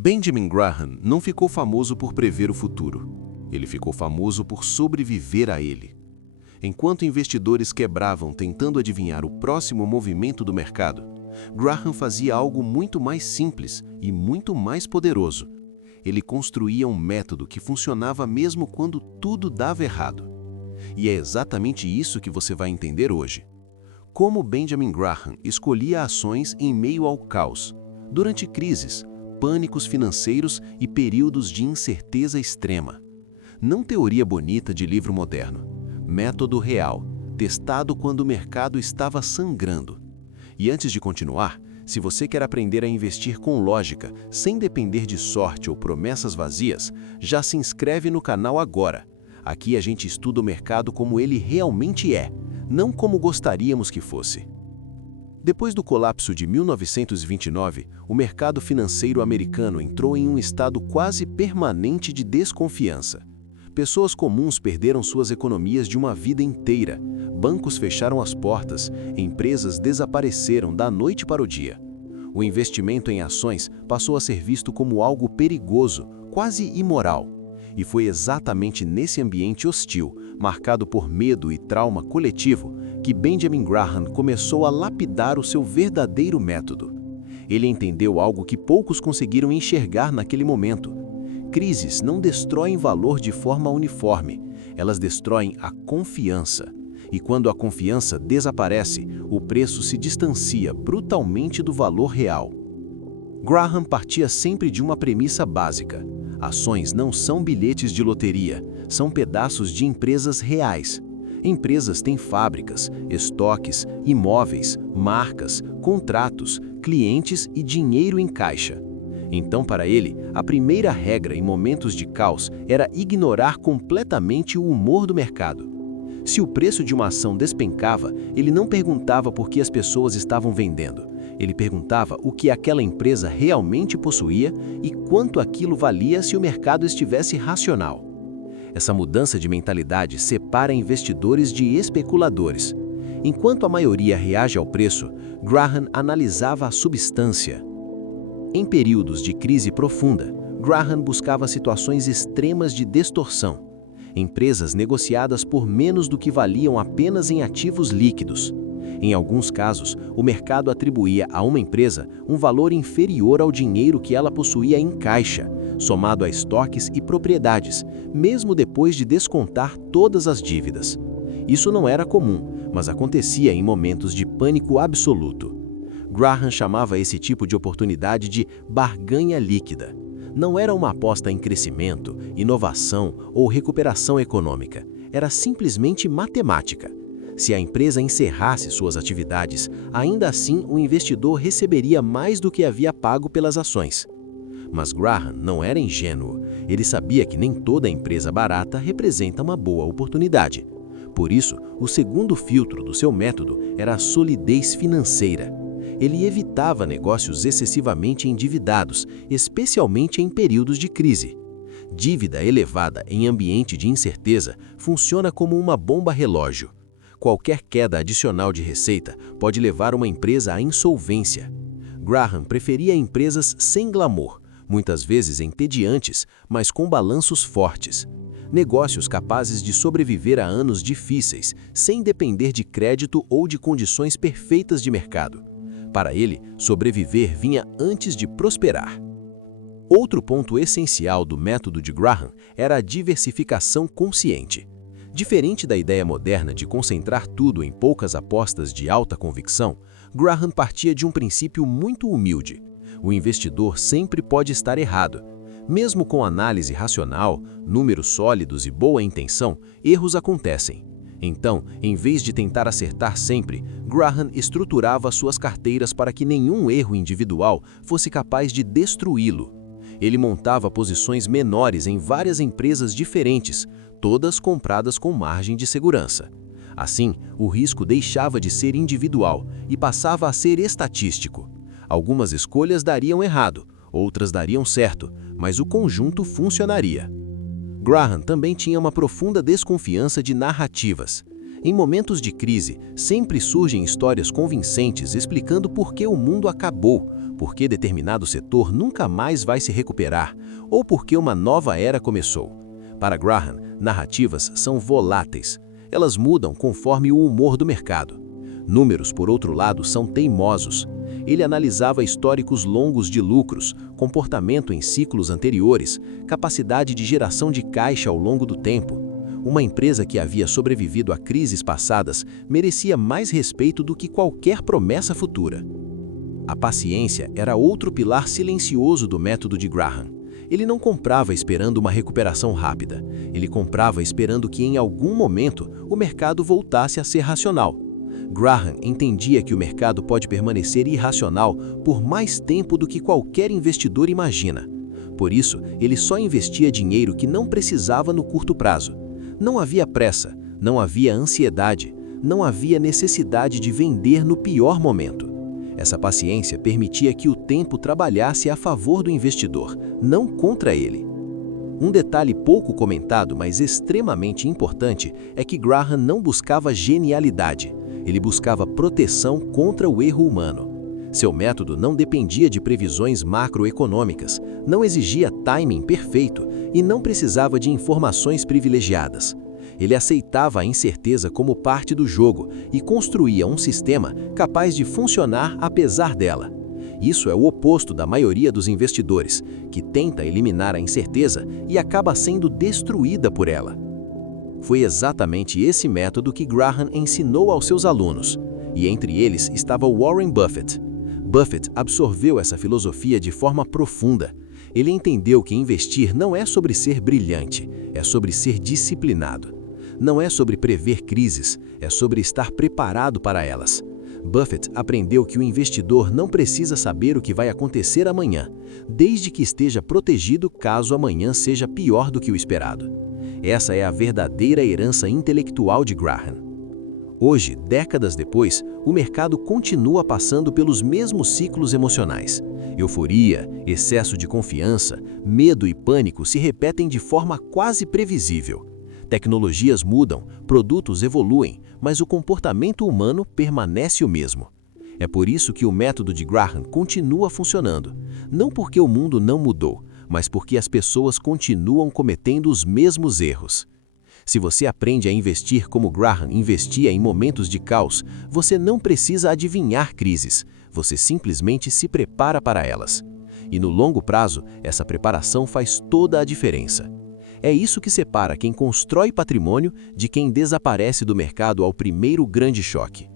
Benjamin Graham não ficou famoso por prever o futuro. Ele ficou famoso por sobreviver a ele. Enquanto investidores quebravam tentando adivinhar o próximo movimento do mercado, Graham fazia algo muito mais simples e muito mais poderoso. Ele construía um método que funcionava mesmo quando tudo dava errado. E é exatamente isso que você vai entender hoje. Como Benjamin Graham escolhia ações em meio ao caos, durante crises, pânicos financeiros e períodos de incerteza extrema. Não teoria bonita de livro moderno. Método real, testado quando o mercado estava sangrando. E antes de continuar, se você quer aprender a investir com lógica, sem depender de sorte ou promessas vazias, já se inscreve no canal agora. Aqui a gente estuda o mercado como ele realmente é, não como gostaríamos que fosse. Depois do colapso de 1929, o mercado financeiro americano entrou em um estado quase permanente de desconfiança. Pessoas comuns perderam suas economias de uma vida inteira, bancos fecharam as portas, empresas desapareceram da noite para o dia. O investimento em ações passou a ser visto como algo perigoso, quase imoral. E foi exatamente nesse ambiente hostil, marcado por medo e trauma coletivo, que Benjamin Graham começou a lapidar o seu verdadeiro método. Ele entendeu algo que poucos conseguiram enxergar naquele momento. Crises não destroem valor de forma uniforme, elas destroem a confiança. E quando a confiança desaparece, o preço se distancia brutalmente do valor real. Graham partia sempre de uma premissa básica. Ações não são bilhetes de loteria, são pedaços de empresas reais. Empresas têm fábricas, estoques, imóveis, marcas, contratos, clientes e dinheiro em caixa. Então, para ele, a primeira regra em momentos de caos era ignorar completamente o humor do mercado. Se o preço de uma ação despencava, ele não perguntava por que as pessoas estavam vendendo. Ele perguntava o que aquela empresa realmente possuía e quanto aquilo valia se o mercado estivesse racional. Essa mudança de mentalidade separa investidores de especuladores. Enquanto a maioria reage ao preço, Graham analisava a substância. Em períodos de crise profunda, Graham buscava situações extremas de distorção. Empresas negociadas por menos do que valiam apenas em ativos líquidos. Em alguns casos, o mercado atribuía a uma empresa um valor inferior ao dinheiro que ela possuía em caixa, somado a estoques e propriedades, mesmo depois de descontar todas as dívidas. Isso não era comum, mas acontecia em momentos de pânico absoluto. Graham chamava esse tipo de oportunidade de barganha líquida. Não era uma aposta em crescimento, inovação ou recuperação econômica. Era simplesmente matemática. Se a empresa encerrasse suas atividades, ainda assim o investidor receberia mais do que havia pago pelas ações. Mas Graham não era ingênuo. Ele sabia que nem toda empresa barata representa uma boa oportunidade. Por isso, o segundo filtro do seu método era a solidez financeira. Ele evitava negócios excessivamente endividados, especialmente em períodos de crise. Dívida elevada em ambiente de incerteza funciona como uma bomba relógio. Qualquer queda adicional de receita pode levar uma empresa à insolvência. Graham preferia empresas sem glamour, muitas vezes entediantes, mas com balanços fortes. Negócios capazes de sobreviver a anos difíceis, sem depender de crédito ou de condições perfeitas de mercado. Para ele, sobreviver vinha antes de prosperar. Outro ponto essencial do método de Graham era a diversificação consciente. Diferente da ideia moderna de concentrar tudo em poucas apostas de alta convicção, Graham partia de um princípio muito humilde. O investidor sempre pode estar errado. Mesmo com análise racional, números sólidos e boa intenção, erros acontecem. Então, em vez de tentar acertar sempre, Graham estruturava suas carteiras para que nenhum erro individual fosse capaz de destruí-lo. Ele montava posições menores em várias empresas diferentes, todas compradas com margem de segurança. Assim, o risco deixava de ser individual e passava a ser estatístico. Algumas escolhas dariam errado, outras dariam certo, mas o conjunto funcionaria. Graham também tinha uma profunda desconfiança de narrativas. Em momentos de crise, sempre surgem histórias convincentes explicando por que o mundo acabou, porque determinado setor nunca mais vai se recuperar ou porque uma nova era começou. Para Graham, narrativas são voláteis. Elas mudam conforme o humor do mercado. Números, por outro lado, são teimosos. Ele analisava históricos longos de lucros, comportamento em ciclos anteriores, capacidade de geração de caixa ao longo do tempo. Uma empresa que havia sobrevivido a crises passadas merecia mais respeito do que qualquer promessa futura. A paciência era outro pilar silencioso do método de Graham. Ele não comprava esperando uma recuperação rápida. Ele comprava esperando que, em algum momento, o mercado voltasse a ser racional. Graham entendia que o mercado pode permanecer irracional por mais tempo do que qualquer investidor imagina. Por isso, ele só investia dinheiro que não precisava no curto prazo. Não havia pressa, não havia ansiedade, não havia necessidade de vender no pior momento. Essa paciência permitia que o tempo trabalhasse a favor do investidor, não contra ele. Um detalhe pouco comentado, mas extremamente importante, é que Graham não buscava genialidade. Ele buscava proteção contra o erro humano. Seu método não dependia de previsões macroeconômicas, não exigia timing perfeito e não precisava de informações privilegiadas. Ele aceitava a incerteza como parte do jogo e construía um sistema capaz de funcionar apesar dela. Isso é o oposto da maioria dos investidores, que tenta eliminar a incerteza e acaba sendo destruída por ela. Foi exatamente esse método que Graham ensinou aos seus alunos, e entre eles estava Warren Buffett. Buffett absorveu essa filosofia de forma profunda. Ele entendeu que investir não é sobre ser brilhante, é sobre ser disciplinado. Não é sobre prever crises, é sobre estar preparado para elas. Buffett aprendeu que o investidor não precisa saber o que vai acontecer amanhã, desde que esteja protegido caso amanhã seja pior do que o esperado. Essa é a verdadeira herança intelectual de Graham. Hoje, décadas depois, o mercado continua passando pelos mesmos ciclos emocionais. Euforia, excesso de confiança, medo e pânico se repetem de forma quase previsível. Tecnologias mudam, produtos evoluem, mas o comportamento humano permanece o mesmo. É por isso que o método de Graham continua funcionando. Não porque o mundo não mudou, mas porque as pessoas continuam cometendo os mesmos erros. Se você aprende a investir como Graham investia em momentos de caos, você não precisa adivinhar crises, você simplesmente se prepara para elas. E no longo prazo, essa preparação faz toda a diferença. É isso que separa quem constrói patrimônio de quem desaparece do mercado ao primeiro grande choque.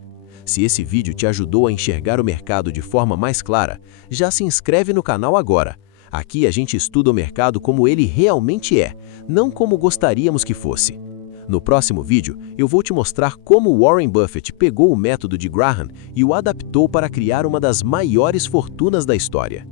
Se esse vídeo te ajudou a enxergar o mercado de forma mais clara, já se inscreve no canal agora. Aqui a gente estuda o mercado como ele realmente é, não como gostaríamos que fosse. No próximo vídeo, eu vou te mostrar como Warren Buffett pegou o método de Graham e o adaptou para criar uma das maiores fortunas da história.